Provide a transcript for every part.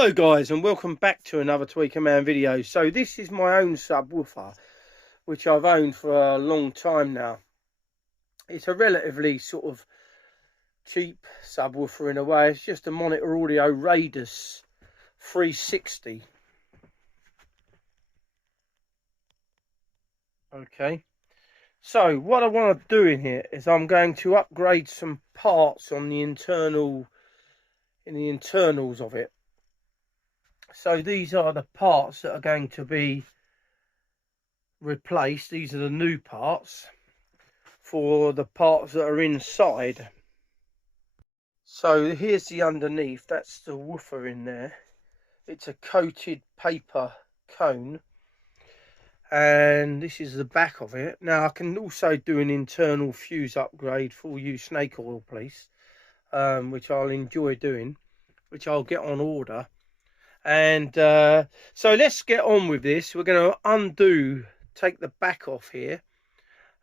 Hello guys, and welcome back to another Tweaker Man video. So this is my own subwoofer, which I've owned for a long time now. It's a relatively sort of cheap subwoofer in a way. It's just a Monitor Audio Radius 360. Okay, so what I want to do in here is I'm going to upgrade some parts on the internals of it. So these are the parts that are going to be replaced. These are the new parts for the parts that are inside. So here's the underneath. That's the woofer in there. It's a coated paper cone, and this is the back of it. Now I can also do an internal fuse upgrade for you snake oil police, which I'll enjoy doing, which I'll get on order. And so let's get on with this. We're going to take the back off here,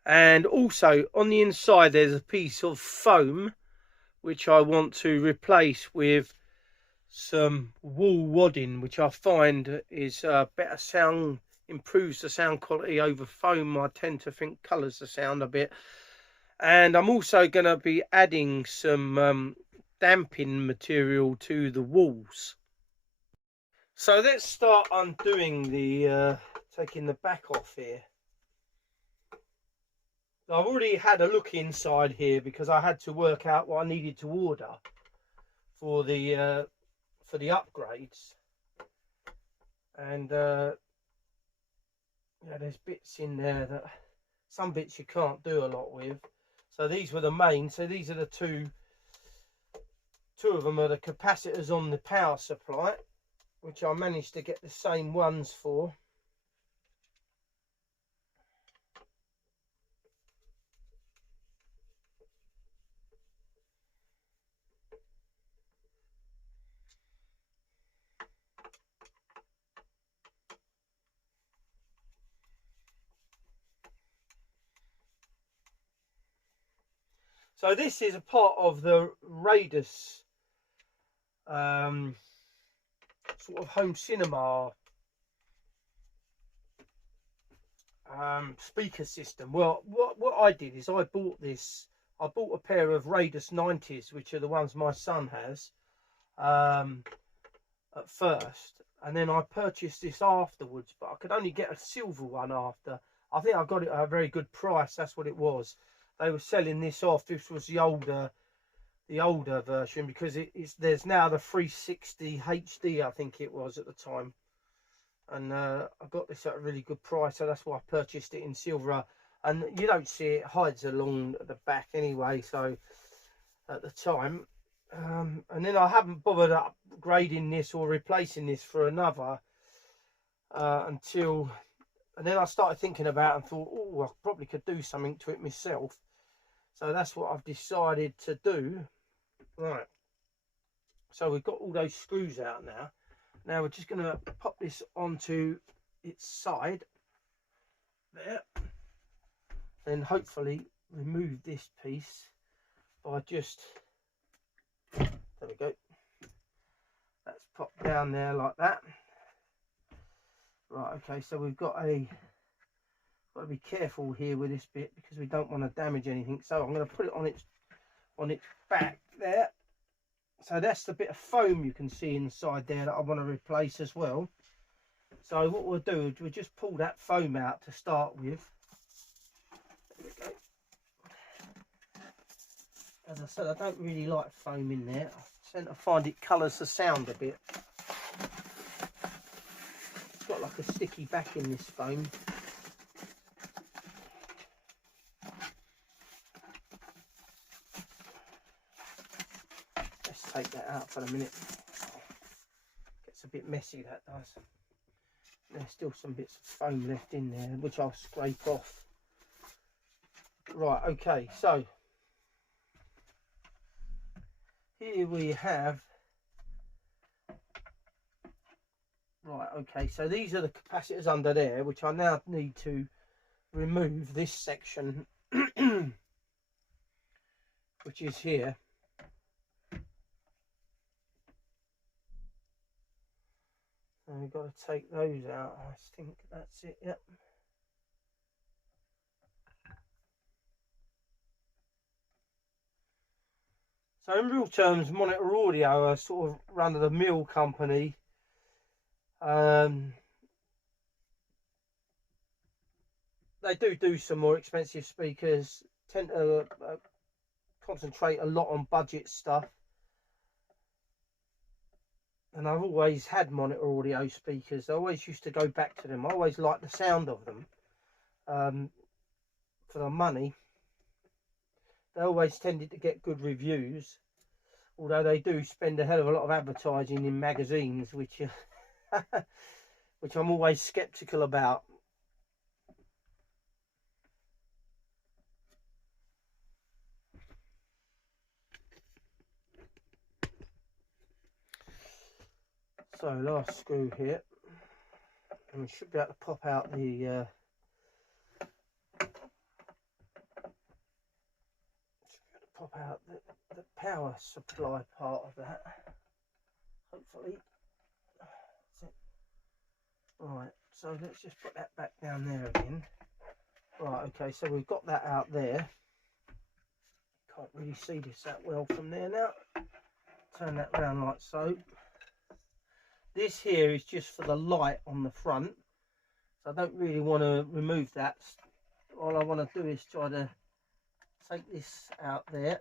and also on the inside there's a piece of foam which I want to replace with some wool wadding, which I find is better sound, improves the sound quality over foam. I tend to think colours the sound a bit. And I'm also going to be adding some damping material to the walls. So let's start undoing the taking the back off here. I've already had a look inside here because I had to work out what I needed to order for the upgrades. And yeah, there's bits in there that some bits you can't do a lot with. So these were the main. So these are the two of them are the capacitors on the power supply, which I managed to get the same ones for. So this is a part of the Radius sort of home cinema speaker system. Well, what I did is I bought a pair of Radius 90s, which are the ones my son has, at first, and then I purchased this afterwards, but I could only get a silver one after. I think I got it at a very good price. That's what it was. They were selling this off. This was the older version, because there's now the 360 HD, I think it was at the time, and I got this at a really good price, so that's why I purchased it in silver. And you don't see it, hides along the back anyway, so at the time, and then I haven't bothered upgrading this or replacing this for another until, and then I started thinking about it and thought, oh, I probably could do something to it myself. So that's what I've decided to do. Right, so we've got all those screws out now. Now we're just going to pop this onto its side there, then hopefully remove this piece by just, there we go, that's popped down there like that. Right, okay, so we've got to be careful here with this bit because we don't want to damage anything. So I'm going to put it on its back there. So that's the bit of foam you can see inside there that I want to replace as well. So what we'll do is we'll just pull that foam out to start with. There we go. As I said, I don't really like foam in there. I tend to find it colours the sound a bit. It's got like a sticky back in this foam. Take that out for a minute. Gets a bit messy, that does. There's still some bits of foam left in there, which I'll scrape off. Right, okay, so here we have, right, okay, so these are the capacitors under there, which I now need to remove this section which is here. So we've got to take those out. I think that's it. Yep. So in real terms, Monitor Audio are sort of run-of-the-mill company. They do some more expensive speakers, tend to concentrate a lot on budget stuff. And I've always had Monitor Audio speakers. I always used to go back to them. I always liked the sound of them. For the money, they always tended to get good reviews. Although they do spend a hell of a lot of advertising in magazines, which which I'm always skeptical about. So last screw here, and we should be able to pop out the the power supply part of that. Hopefully. That's it. Right, so let's just put that back down there again. Right, okay, so we've got that out there. Can't really see this that well from there now. Turn that round like so. This here is just for the light on the front, so I don't really want to remove that. All I want to do is try to take this out there.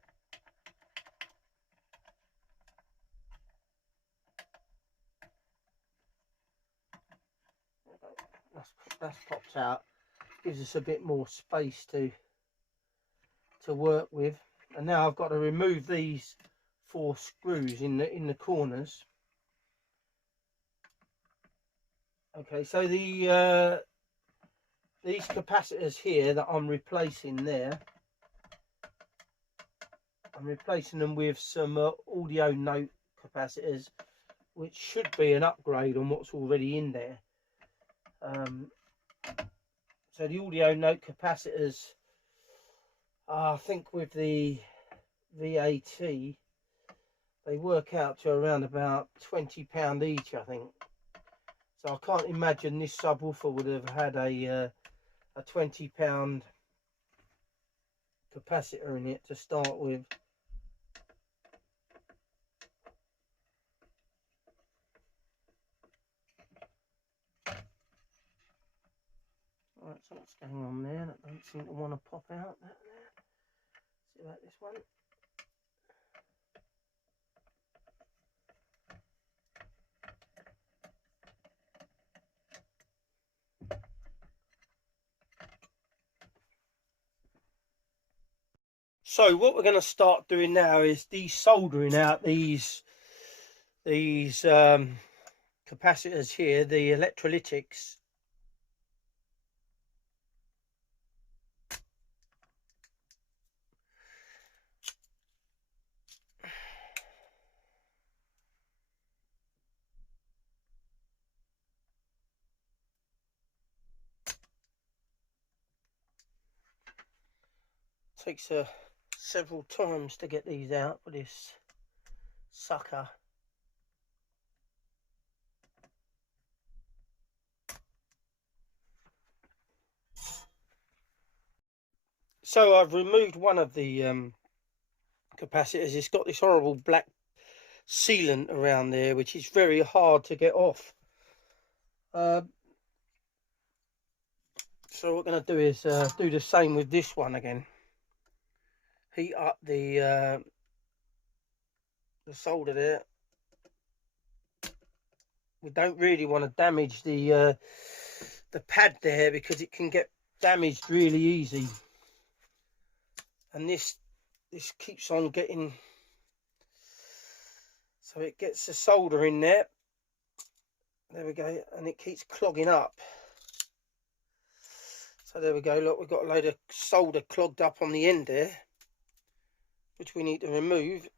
That's popped out. Gives us a bit more space to work with. And now I've got to remove these 4 screws in the corners. Okay, so these capacitors here that I'm replacing there, I'm replacing them with some audio note capacitors, which should be an upgrade on what's already in there. So the audio note capacitors, I think with the VAT, they work out to around about £20 each, I think. So I can't imagine this subwoofer would have had a £20 capacitor in it to start with. Right, so what's going on there? That don't seem to want to pop out. That there. See about this one. So what we're going to start doing now is desoldering out these capacitors here, the electrolytics. Takes several times to get these out with this sucker. So I've removed one of the capacitors. It's got this horrible black sealant around there, which is very hard to get off. So what we're going to do is do the same with this one again. Heat up the solder there. We don't really want to damage the pad there, because it can get damaged really easy. And this keeps on getting, so it gets the solder in there. There we go, and it keeps clogging up. So there we go, look, we've got a load of solder clogged up on the end there, which we need to remove.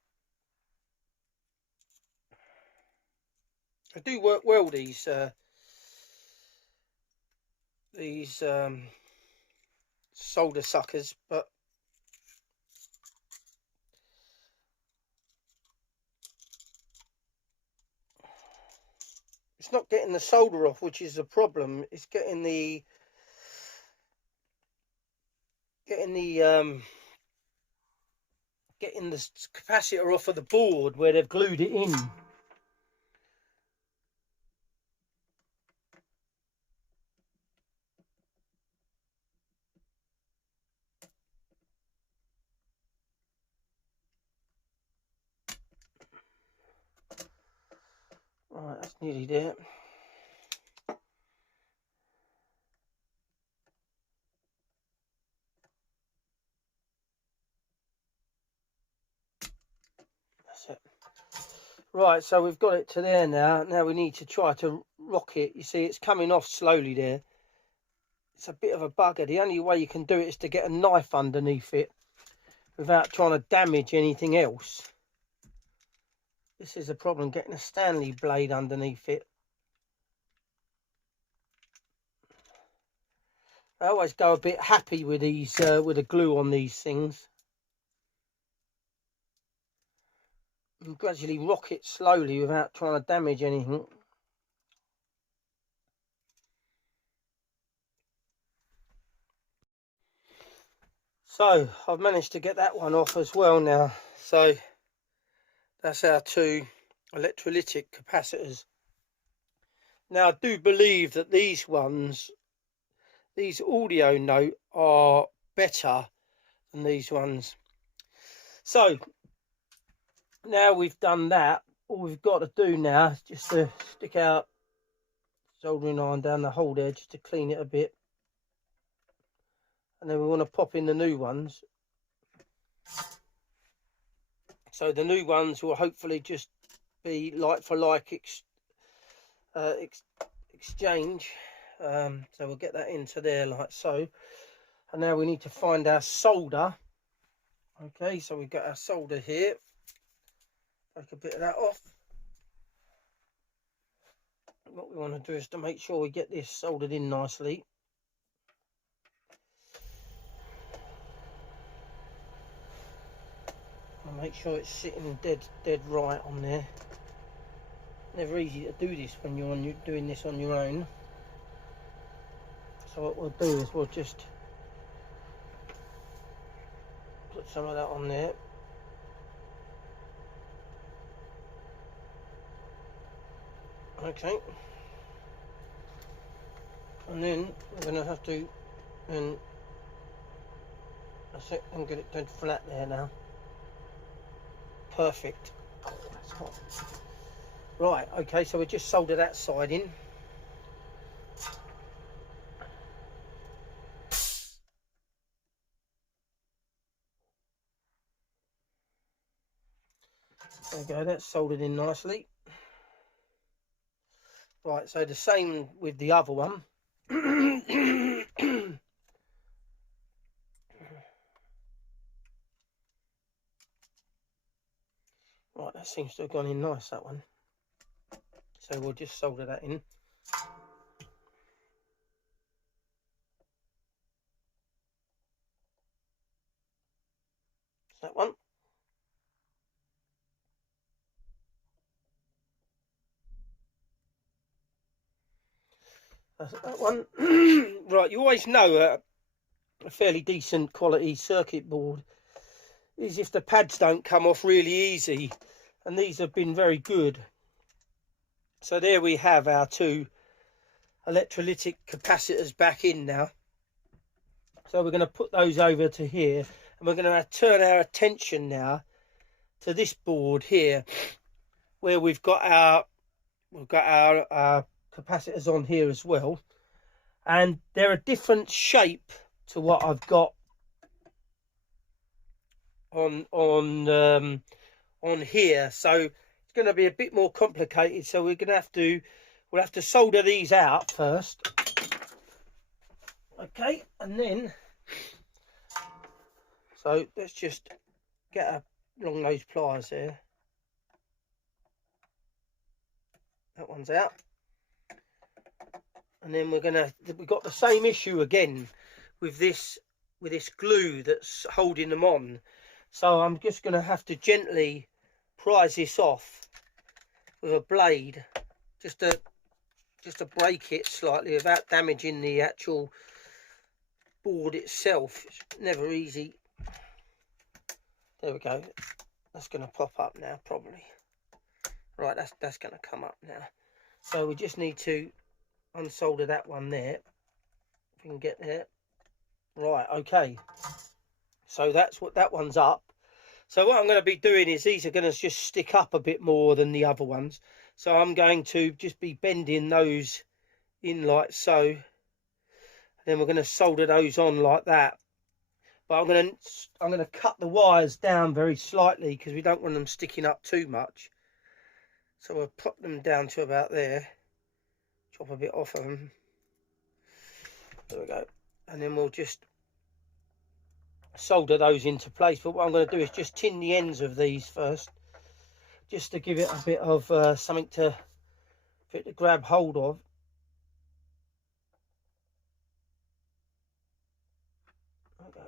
They do work well, these solder suckers, but it's not getting the solder off, which is the problem. It's getting the capacitor off of the board where they've glued it in. Right, that's nearly there. That's it. Right, so we've got it to there now. Now we need to try to rock it. You see, it's coming off slowly there. It's a bit of a bugger. The only way you can do it is to get a knife underneath it without trying to damage anything else. This is a problem, getting a Stanley blade underneath it. I always go a bit happy with these, with the glue on these things. And gradually rock it slowly without trying to damage anything. So I've managed to get that one off as well now. So that's our two electrolytic capacitors. Now I do believe that these ones, these audio note, are better than these ones. So now we've done that, all we've got to do now is just to stick out soldering iron down the hole there just to clean it a bit. And then we want to pop in the new ones. So the new ones will hopefully just be like for like exchange. So we'll get that into there like so. And now we need to find our solder. Okay, so we've got our solder here. Take a bit of that off. What we want to do is to make sure we get this soldered in nicely. And make sure it's sitting dead right on there. Never easy to do this when you're doing this on your own. So what we'll do is we'll just put some of that on there. Okay. And then we're going to have to, and that's it, and get it dead flat there now. Perfect. Oh, that's hot. Right, okay, so we just solder that side in. There we go, that's soldered in nicely. Right, so the same with the other one. Right, that seems to have gone in nice, that one. So we'll just solder that in. That one. That's that one. Right, you always know a fairly decent quality circuit board is if the pads don't come off really easy, and these have been very good. So there we have our two electrolytic capacitors back in now. So we're going to put those over to here, and we're going to turn our attention now to this board here, where we've got our capacitors on here as well, and they're a different shape to what I've got on here. So it's going to be a bit more complicated. So we're going to we'll have to solder these out first. Okay, and then so let's just get along those pliers there. That one's out. And then we've got the same issue again with this glue that's holding them on. So I'm just going to have to gently prise this off with a blade, just to just to break it slightly without damaging the actual board itself. It's never easy. There we go. That's going to pop up now, probably. Right, that's going to come up now. So we just need to unsolder that one there. If we can get there. Right, okay. So that's what that one's up. So what I'm going to be doing is these are going to just stick up a bit more than the other ones. So I'm going to just be bending those in like so. Then we're going to solder those on like that. But I'm going to cut the wires down very slightly because we don't want them sticking up too much. So we'll put them down to about there. Chop a bit off of them. There we go. And then we'll just solder those into place. But what I'm going to do is just tin the ends of these first, just to give it a bit of something for it to grab hold of. Okay.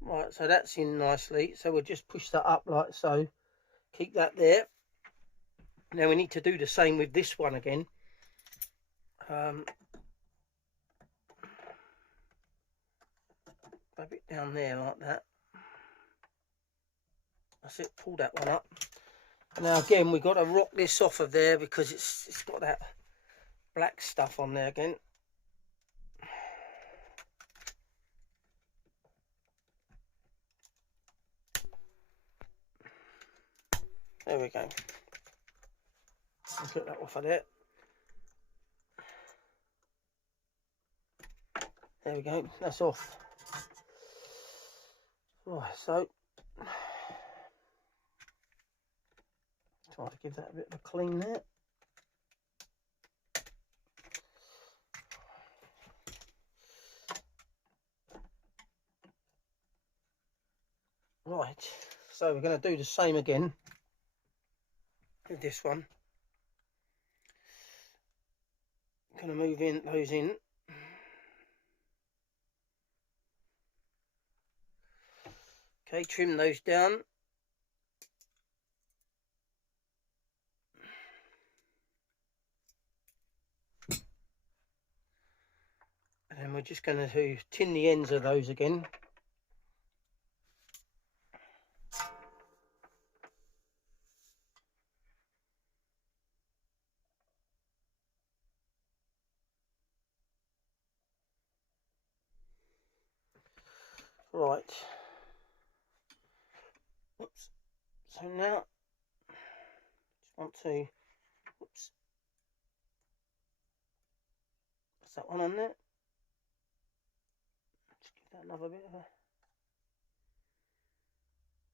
Right, so that's in nicely. So we'll just push that up like so. Keep that there. Now we need to do the same with this one again. Grab it down there like that. That's it, pull that one up. Now again, we've got to rock this off of there because it's got that black stuff on there again. There we go. I'll get that off of there. There we go, that's off. Right, so try to give that a bit of a clean there. Right, so we're going to do the same again with this one. Going to move in those in. Okay, trim those down. And then we're just going to tin the ends of those again. Right. Oops. So now, just want to, whoops. What's that one on there? Just give that another bit of a,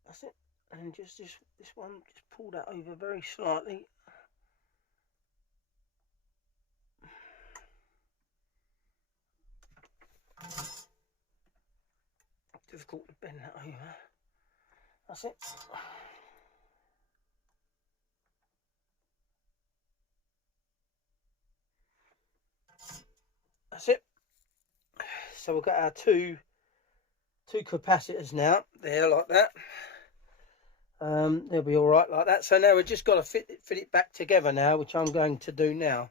that's it. And just this one, just pull that over very slightly. Difficult to bend that over. That's it. That's it. So we've got our two capacitors now. There, like that. They'll be all right like that. So now we've just got to fit it back together now, which I'm going to do now.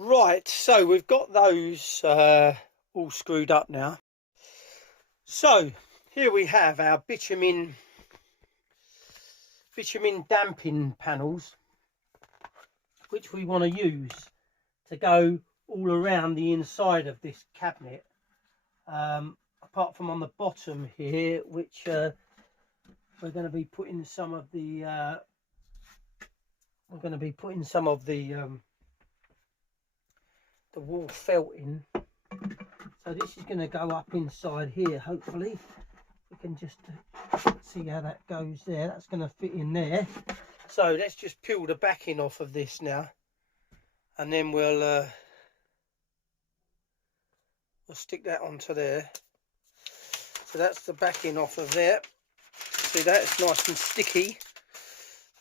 Right, so we've got those all screwed up now. So here we have our bitumen damping panels, which we want to use to go all around the inside of this cabinet, apart from on the bottom here, which we're going to be putting some of the the wall felt in. So this is going to go up inside here. Hopefully we can just see how that goes there. That's going to fit in there. So let's just peel the backing off of this now, and then we'll stick that onto there. So that's the backing off of there. See that? It's nice and sticky,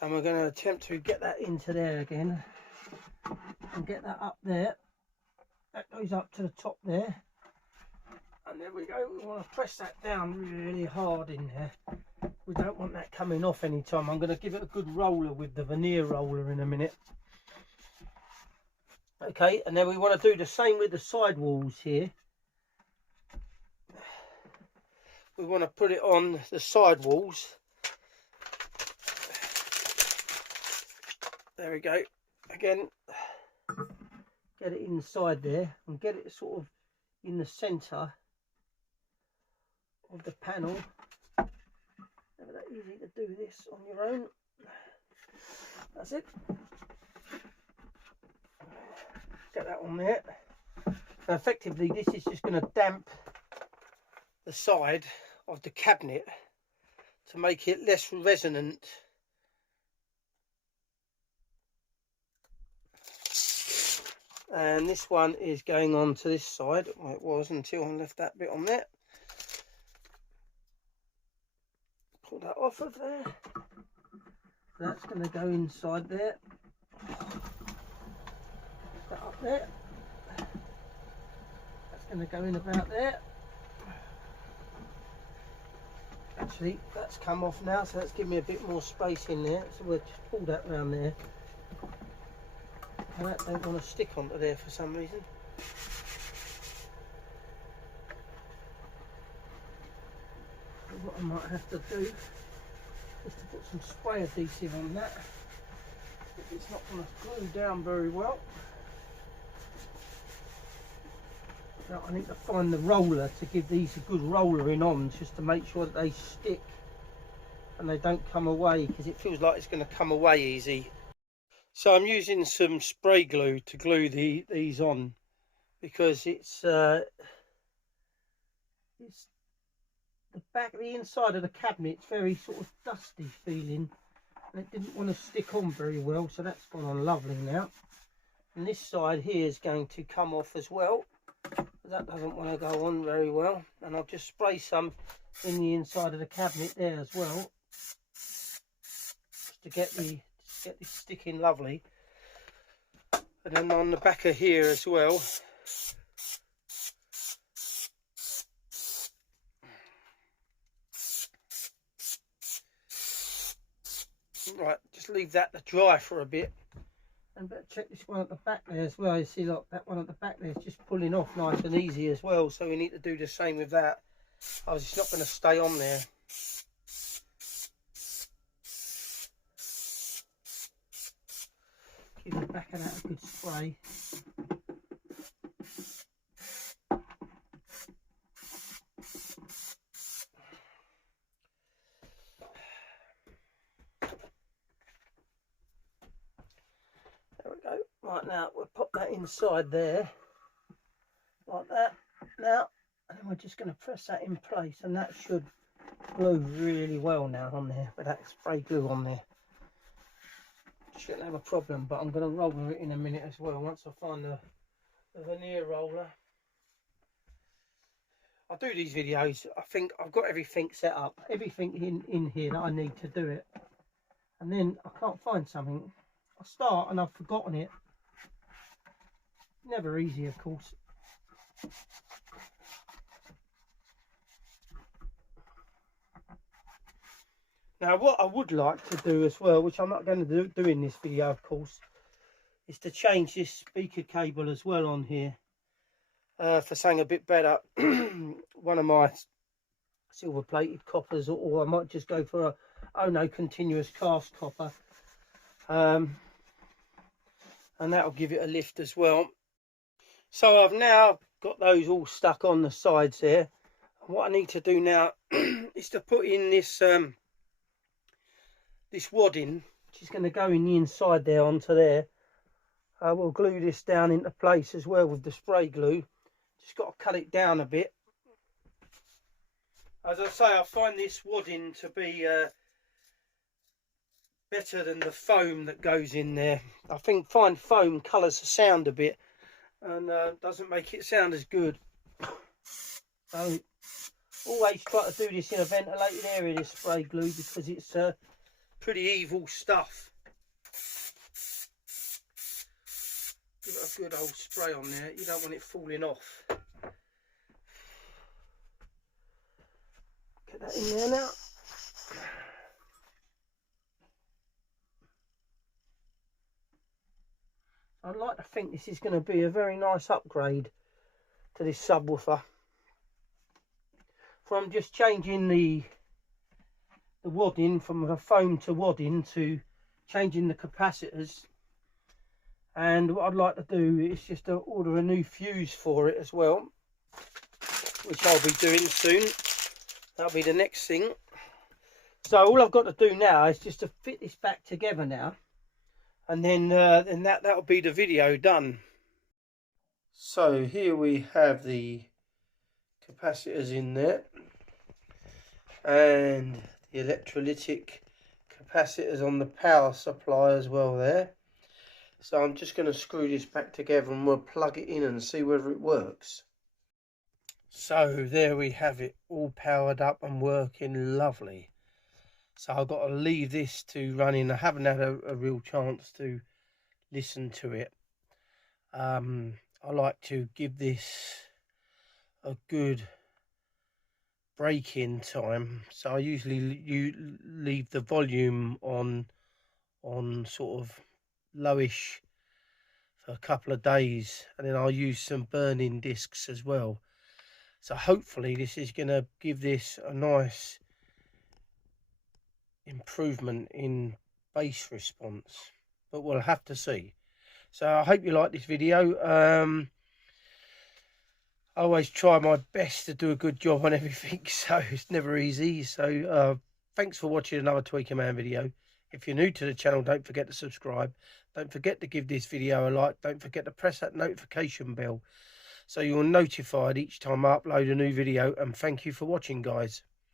and we're going to attempt to get that into there again and get that up there. That goes up to the top there, and there we go. We want to press that down really hard in there. We don't want that coming off any time. I'm going to give it a good roller with the veneer roller in a minute. Okay, and then we want to do the same with the side walls here. We want to put it on the side walls. There we go. Again, get it inside there and get it sort of in the centre of the panel. Never that easy to do this on your own. That's it. Get that on there. Now effectively this is just going to damp the side of the cabinet to make it less resonant. And this one is going on to this side. Well, it was until I left that bit on there. Pull that off of there. That's going to go inside there. That up there. That's going to go in about there. Actually, that's come off now, so that's giving me a bit more space in there. So we'll just pull that round there. And that don't want to stick onto there for some reason. What I might have to do is to put some spray adhesive on that. If it's not going to glue down very well. Now I need to find the roller to give these a good rollering on, just to make sure that they stick and they don't come away, because it feels like it's going to come away easy. So I'm using some spray glue to glue these on, because it's the inside of the cabinet. It's very sort of dusty feeling, and it didn't want to stick on very well, so that's gone on lovely now. And this side here is going to come off as well. That doesn't want to go on very well, and I'll just spray some in the inside of the cabinet there as well, just to get this sticking lovely. And then on the back of here as well, right, just leave that to dry for a bit. And better check this one at the back there as well. You see, look, that one at the back there is just pulling off nice and easy as well. So we need to do the same with that. Otherwise it's not going to stay on there. Give the back of that a good spray. There we go. Right, now we'll pop that inside there, like that. Now, and then we're just going to press that in place, and that should glue really well now on there with that spray glue on there. Shouldn't have a problem, but I'm going to roller it in a minute as well once I find the veneer roller. I do these videos, I think I've got everything set up, everything in here that I need to do it, and then I can't find something. I start and I've forgotten it. Never easy, of course. Now what I would like to do as well, which I'm not going to do in this video of course, is to change this speaker cable as well on here for something a bit better. One of my silver plated coppers, or I might just go for a Ono continuous cast copper, and that'll give it a lift as well. So I've now got those all stuck on the sides there, and what I need to do now is to put in this this wadding, which is going to go in the inside there onto there. We'll glue this down into place as well with the spray glue. Just got to cut it down a bit. As I say, I find this wadding to be better than the foam that goes in there. I find foam colours the sound a bit and doesn't make it sound as good. So always try to do this in a ventilated area, this spray glue, because it's pretty evil stuff. Give it a good old spray on there. You don't want it falling off. Get that in there now. I'd like to think this is going to be a very nice upgrade to this subwoofer. From just changing the wadding from the foam to wadding to changing the capacitors. And what I'd like to do is just to order a new fuse for it as well, which I'll be doing soon. That'll be the next thing. So all I've got to do now is just to fit this back together now, and then that'll be the video done. So here we have the capacitors in there, and the electrolytic capacitors on the power supply as well there. So I'm just going to screw this back together and we'll plug it in and see whether it works. So there we have it, all powered up and working lovely. So I've got to leave this to run in. I haven't had a real chance to listen to it. I like to give this a good break-in time. So I usually leave the volume on sort of lowish for a couple of days, and then I'll use some burning discs as well. So hopefully this is going to give this a nice improvement in bass response, but we'll have to see. So I hope you like this video. I always try my best to do a good job on everything, so it's never easy. So thanks for watching another Tweaker Man video. If you're new to the channel, don't forget to subscribe. Don't forget to give this video a like. Don't forget to press that notification bell so you're notified each time I upload a new video. And thank you for watching, guys.